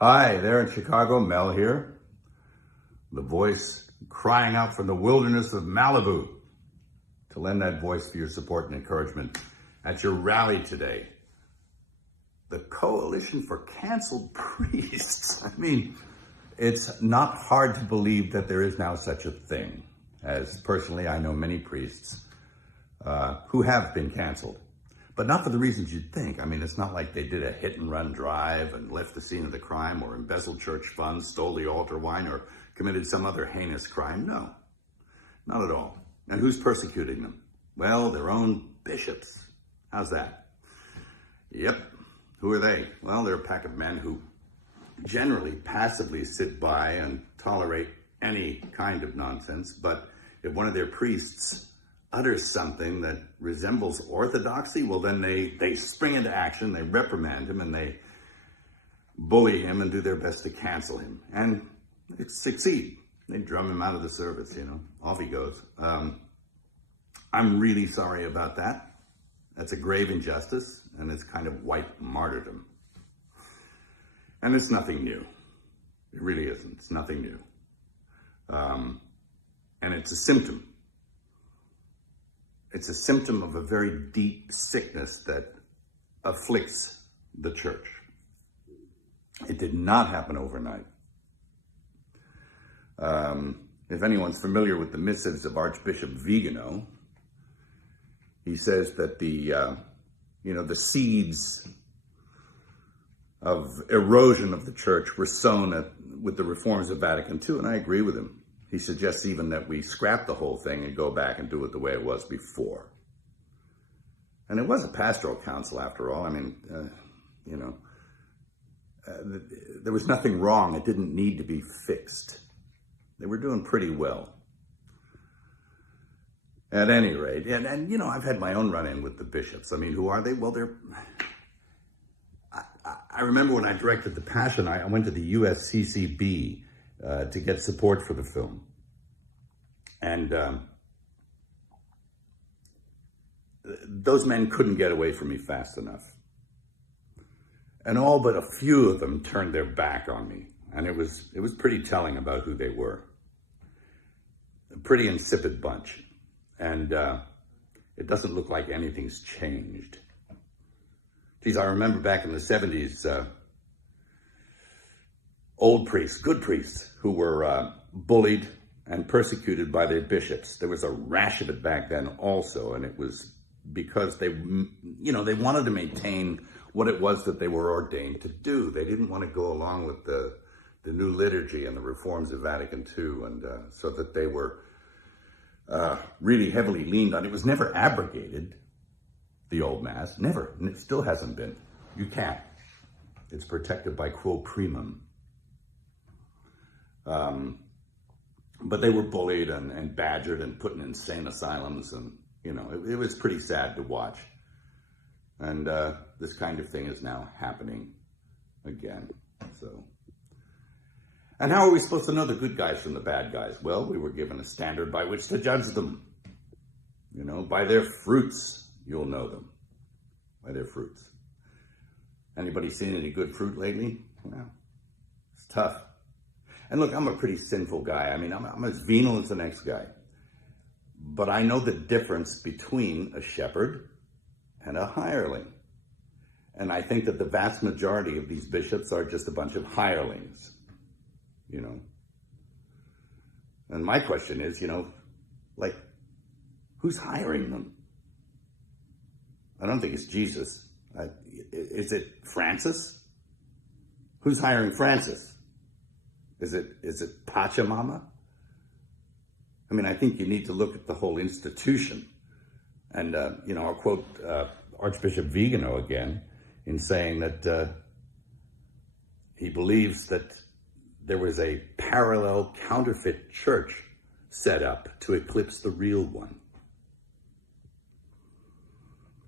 Hi, there in Chicago, Mel here. The voice crying out from the wilderness of Malibu to lend that voice for your support and encouragement at your rally today. The Coalition for Canceled Priests. I mean, it's not hard to believe that there is now such a thing, as personally I know many priests who have been canceled. But not for the reasons you'd think. I mean, it's not like they did a hit and run drive and left the scene of the crime or embezzled church funds, stole the altar wine, or committed some other heinous crime. No, not at all. And who's persecuting them? Well, their own bishops. How's that? Yep. Who are they? Well, they're a pack of men who generally passively sit by and tolerate any kind of nonsense. But if one of their priests utters something that resembles orthodoxy, well, then they spring into action, they reprimand him, and they bully him and do their best to cancel him. And they succeed. They drum him out of the service, off he goes. I'm really sorry about that. That's a grave injustice, and it's kind of white martyrdom. And it's nothing new. It really isn't. It's nothing new. And it's a symptom. It's a symptom of a very deep sickness that afflicts the church. It did not happen overnight. If anyone's familiar with the missives of Archbishop Vigano, he says that the seeds of erosion of the church were sown with the reforms of Vatican II, and I agree with him. He suggests even that we scrap the whole thing and go back and do it the way it was before. And it was a pastoral council after all. I mean, there was nothing wrong. It didn't need to be fixed. They were doing pretty well. At any rate, and I've had my own run-in with the bishops. I mean, who are they? Well, I remember when I directed The Passion, I went to the USCCB to get support for the film. And those men couldn't get away from me fast enough. And all but a few of them turned their back on me. And it was pretty telling about who they were. A pretty insipid bunch. And it doesn't look like anything's changed. Geez, I remember back in the 70s, old priests, good priests, who were bullied and persecuted by their bishops. There was a rash of it back then also, and it was because they wanted to maintain what it was that they were ordained to do. They didn't want to go along with the new liturgy and the reforms of Vatican II, and so that they were really heavily leaned on. It was never abrogated, the old Mass, never, and it still hasn't been. You can't. It's protected by quo primum. But they were bullied and badgered and put in insane asylums, and it was pretty sad to watch. And this kind of thing is now happening again. So, and how are we supposed to know the good guys from the bad guys? Well, we were given a standard by which to judge them. By their fruits, you'll know them. By their fruits. Anybody seen any good fruit lately? Well, it's tough. And look, I'm a pretty sinful guy. I mean, I'm as venal as the next guy. But I know the difference between a shepherd and a hireling. And I think that the vast majority of these bishops are just a bunch of hirelings, And my question is, who's hiring them? I don't think it's Jesus. Is it Francis? Who's hiring Francis? Is it Pachamama? I mean, I think you need to look at the whole institution. And, I'll quote Archbishop Vigano again in saying that he believes that there was a parallel counterfeit church set up to eclipse the real one.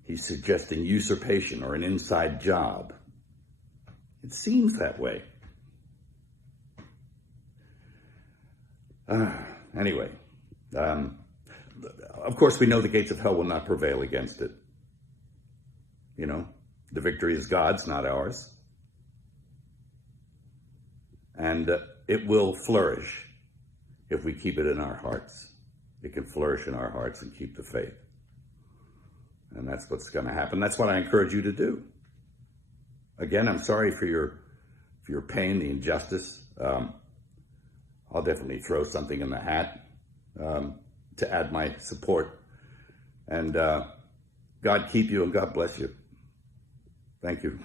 He's suggesting usurpation or an inside job. It seems that way. Anyway, of course, we know the gates of hell will not prevail against it. The victory is God's, not ours. And it will flourish if we keep it in our hearts. It can flourish in our hearts and keep the faith. And that's what's going to happen. That's what I encourage you to do. Again, I'm sorry for your pain, the injustice. I'll definitely throw something in the hat to add my support. And God keep you and God bless you. Thank you.